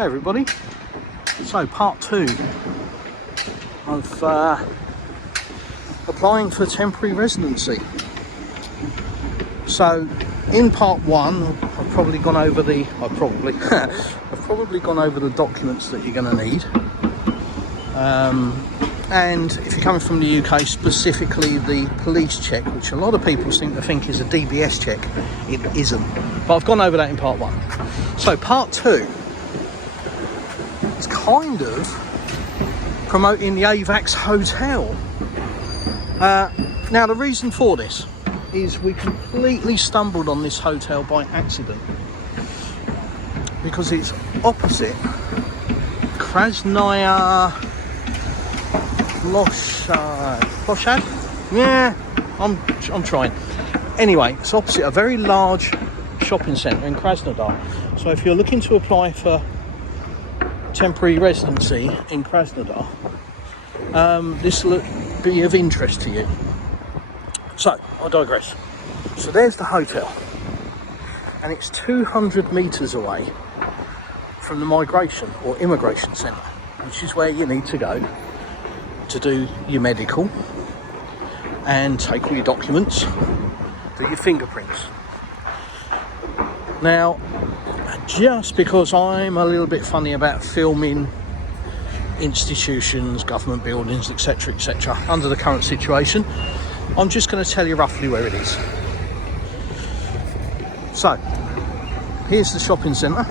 Hey everybody, so part 2 of applying for temporary residency. So in part 1 I've probably gone over the I've probably gone over the documents that you're going to need, and if you're coming from the UK, specifically the police check, which a lot of people seem to think is a DBS check. It isn't, but I've gone over that in part 1. So part 2, it's kind of promoting the AVAX hotel. Now the reason for this is we completely stumbled on this hotel by accident because it's opposite Krasnaya Ploshad. Yeah, I'm trying. Anyway, it's opposite a very large shopping centre in Krasnodar. So if you're looking to apply for temporary residency in Krasnodar, this will be of interest to you. So I digress. So there's the hotel, and it's 200 metres away from the migration or immigration centre, which is where you need to go to do your medical and take all your documents, do your fingerprints. Now, just because I'm a little bit funny about filming institutions, government buildings, etc., etc., under the current situation, I'm just going to tell you roughly where it is. So, here's the shopping centre,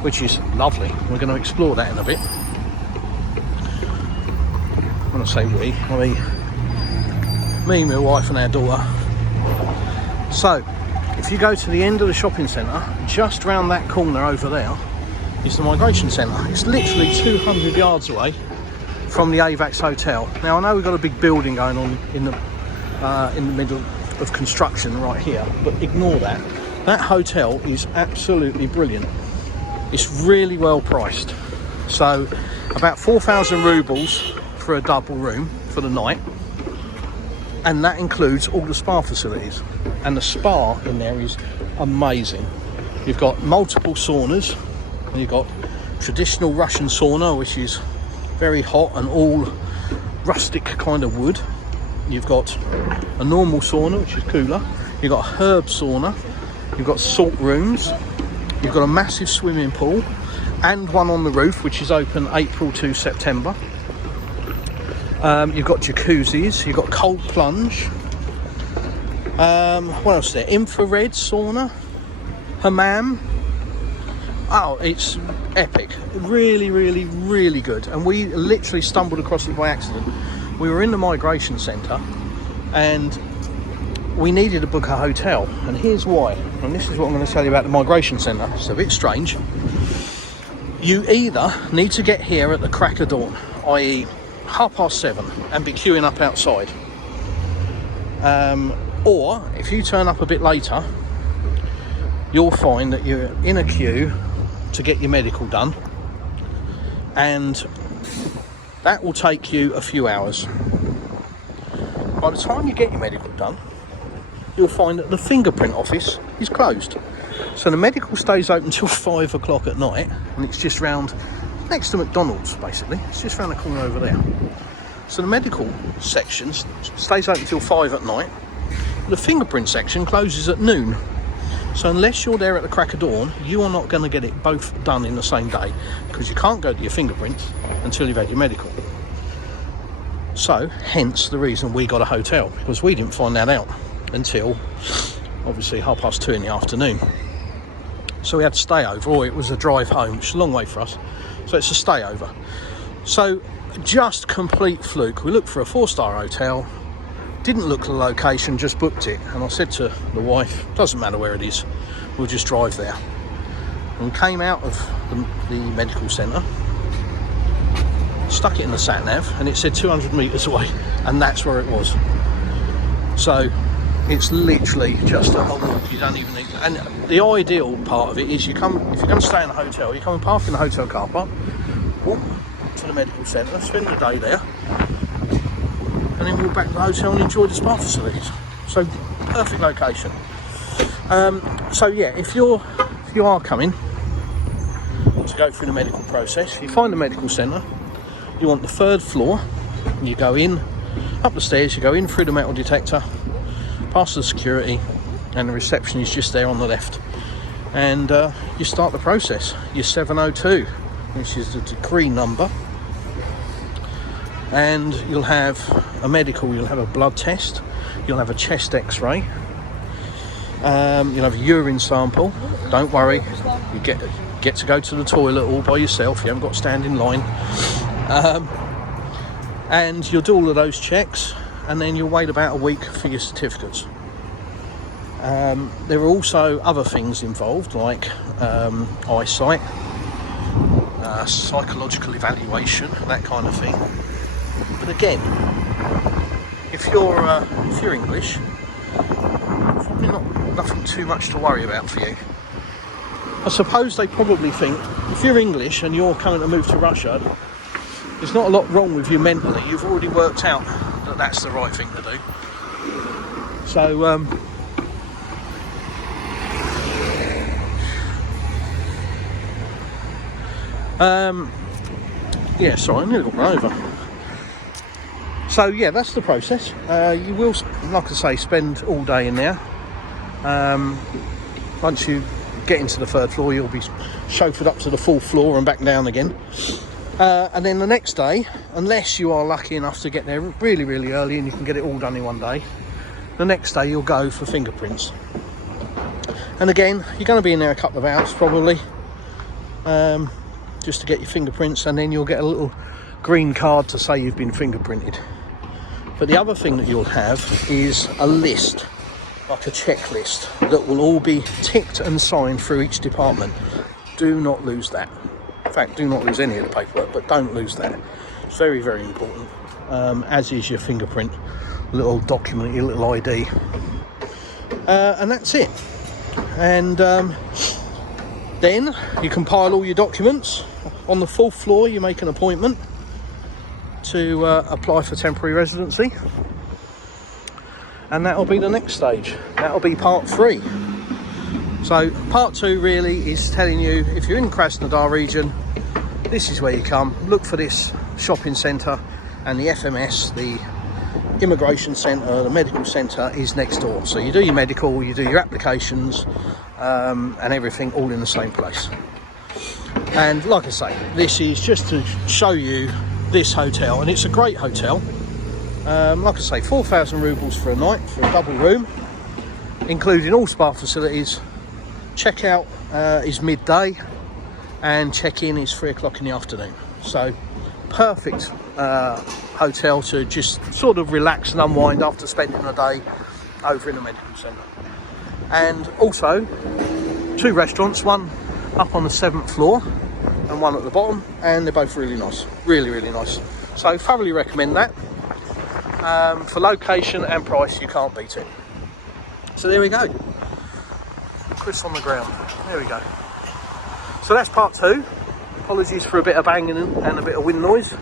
which is lovely. We're going to explore that in a bit. When I say we, I mean me, my wife and our daughter. So, if you go to the end of the shopping centre, just round that corner over there is the migration centre. It's literally 200 yards away from the AVAX hotel. Now I know we've got a big building going on in the middle of construction right here, but ignore that. That hotel is absolutely brilliant. It's really well priced. So about 4,000 rubles for a double room for the night, and that includes all the spa facilities, and the spa in there is amazing. You've got multiple saunas, and you've got traditional Russian sauna, which is very hot and all rustic kind of wood. You've got a normal sauna, which is cooler. You've got a herb sauna. You've got salt rooms. You've got a massive swimming pool and one on the roof, which is open April to September. You've got jacuzzis, you've got cold plunge. What else is there? Infrared sauna, hammam. Oh, it's epic. Really, really, really good. And we literally stumbled across it by accident. We were in the migration centre and we needed to book a hotel. And here's why. And this is what I'm going to tell you about the migration centre. It's a bit strange. You either need to get here at the crack of dawn, i.e. 7:30, and be queuing up outside, or if you turn up a bit later, you'll find that you're in a queue to get your medical done, and that will take you a few hours. By the time you get your medical done, you'll find that the fingerprint office is closed. So the medical stays open till 5 o'clock at night, and it's just round next to McDonald's, basically. It's just round the corner over there. So the medical section stays open till 5 at night. The fingerprint section closes at noon. So unless you're there at the crack of dawn, you are not going to get it both done in the same day, because you can't go to your fingerprints until you've had your medical. So hence the reason we got a hotel, because we didn't find that out until obviously 2:30 in the afternoon. So we had to stay over, or it was a drive home, which is a long way for us. So it's a stay over. So just complete fluke. We looked for a 4-star hotel, didn't look at the location, just booked it. And I said to the wife, doesn't matter where it is, we'll just drive there. And came out of the medical centre, stuck it in the sat nav, and it said 200 metres away, and that's where it was. So it's literally just a walk. You don't even need to, and the ideal part of it is if you're going to stay in a hotel, you come and park in the hotel car park, walk to the medical centre, spend the day there, and then walk back to the hotel and enjoy the spa facilities. So perfect location. So yeah, if you are coming, want to go through the medical process, you find a medical centre. You want the 3rd floor. You go in, up the stairs, you go in through the metal detector, past the security, and the reception is just there on the left. And you start the process. Your 702, which is the decree number. And you'll have a medical, you'll have a blood test, you'll have a chest x-ray, you'll have a urine sample. Don't worry, you get to go to the toilet all by yourself, you haven't got to stand in line. And you'll do all of those checks, and then you'll wait about a week for your certificates. There are also other things involved, like eyesight, psychological evaluation, that kind of thing. But again, if you're English, probably nothing too much to worry about for you. I suppose they probably think if you're English and you're coming to move to Russia, there's not a lot wrong with you mentally. You've already worked out that that's the right thing to do. So yeah, sorry, I nearly got run over. So yeah, that's the process. You will, like I say, spend all day in there. Once you get into the 3rd floor, you'll be chauffeured up to the 4th floor and back down again. And then the next day, unless you are lucky enough to get there really, really early and you can get it all done in one day, the next day you'll go for fingerprints. And again, you're going to be in there a couple of hours probably, just to get your fingerprints, and then you'll get a little green card to say you've been fingerprinted. But the other thing that you'll have is a list, like a checklist, that will all be ticked and signed through each department. Do not lose that. In fact, do not lose any of the paperwork, but don't lose that. It's very, very important, as is your fingerprint, little document, your little ID. And that's it. And then you compile all your documents. On the 4th floor, you make an appointment to apply for temporary residency. And that'll be the next stage. That'll be part 3. So part 2 really is telling you, if you're in Krasnodar region, this is where you come. Look for this shopping centre, and the FMS, the immigration centre, the medical centre, is next door. So you do your medical, you do your applications, and everything all in the same place. And like I say, this is just to show you this hotel, and it's a great hotel. Like I say, 4,000 rubles for a night for a double room, including all spa facilities. Checkout is midday, and check-in is 3 o'clock in the afternoon. So perfect hotel to just sort of relax and unwind after spending a day over in a medical centre. And also 2 restaurants, one up on the 7th floor and one at the bottom, and they're both really nice, really, really nice. So thoroughly recommend that. For location and price, you can't beat it. So there we go. Chris on the ground. There we go. So that's part 2. Apologies for a bit of banging and a bit of wind noise.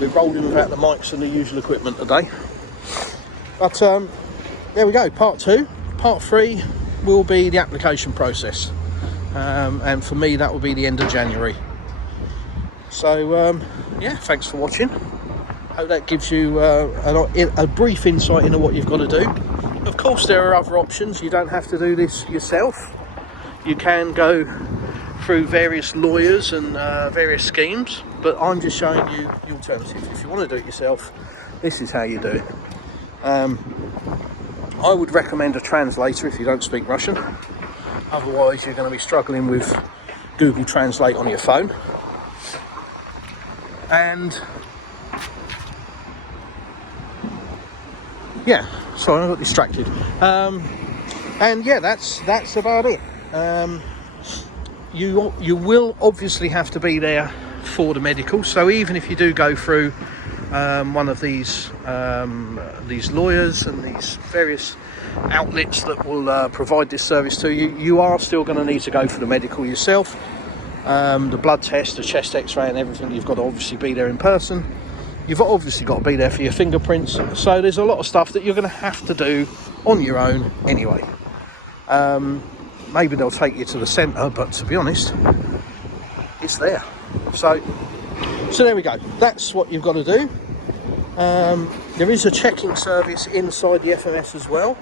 We've rolled in without the mics and the usual equipment today. But there we go, part 2. Part 3 will be the application process. And for me, that will be the end of January. So yeah, thanks for watching. Hope that gives you a brief insight into what you've got to do. Of course, there are other options. You don't have to do this yourself. You can go through various lawyers and various schemes, but I'm just showing you the alternative. If you want to do it yourself, this is how you do it. I would recommend a translator if you don't speak Russian. Otherwise, you're going to be struggling with Google Translate on your phone. And yeah, sorry, I got distracted. And yeah, that's about it. You will obviously have to be there for the medical. So even if you do go through one of these lawyers and these various outlets that will provide this service to you, you are still going to need to go for the medical yourself. The blood test, the chest x-ray and everything, you've got to obviously be there in person. You've obviously got to be there for your fingerprints. So there's a lot of stuff that you're going to have to do on your own anyway. maybe they'll take you to the centre, but to be honest, it's there. So there we go. That's what you've got to do. There is a checking service inside the FMS as well,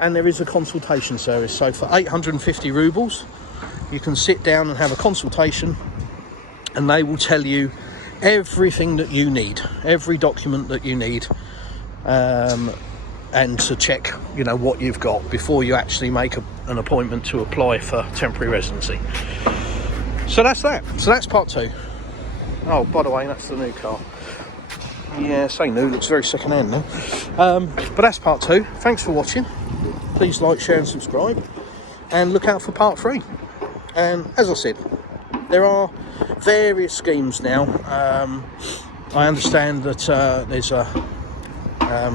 and there is a consultation service. So for 850 rubles, you can sit down and have a consultation, and they will tell you everything that you need, every document that you need, and to check, you know, what you've got before you actually make an appointment to apply for temporary residency. So that's that. So that's part 2. Oh, by the way, that's the new car. Yeah, say new, looks very second hand now. But that's part 2. Thanks for watching. Please like, share and subscribe, and look out for part 3. And as I said, there are various schemes now. I understand that there's a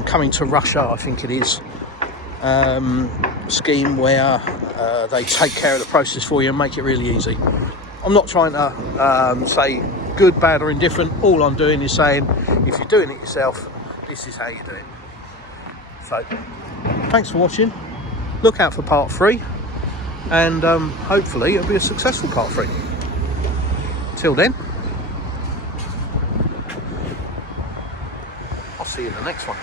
coming to Russia, I think it is, scheme where they take care of the process for you and make it really easy. I'm not trying to say good, bad or indifferent. All I'm doing is saying, if you're doing it yourself, this is how you do it. So thanks for watching. Look out for part 3, and hopefully it'll be a successful part 3. Till then, I'll see you in the next one.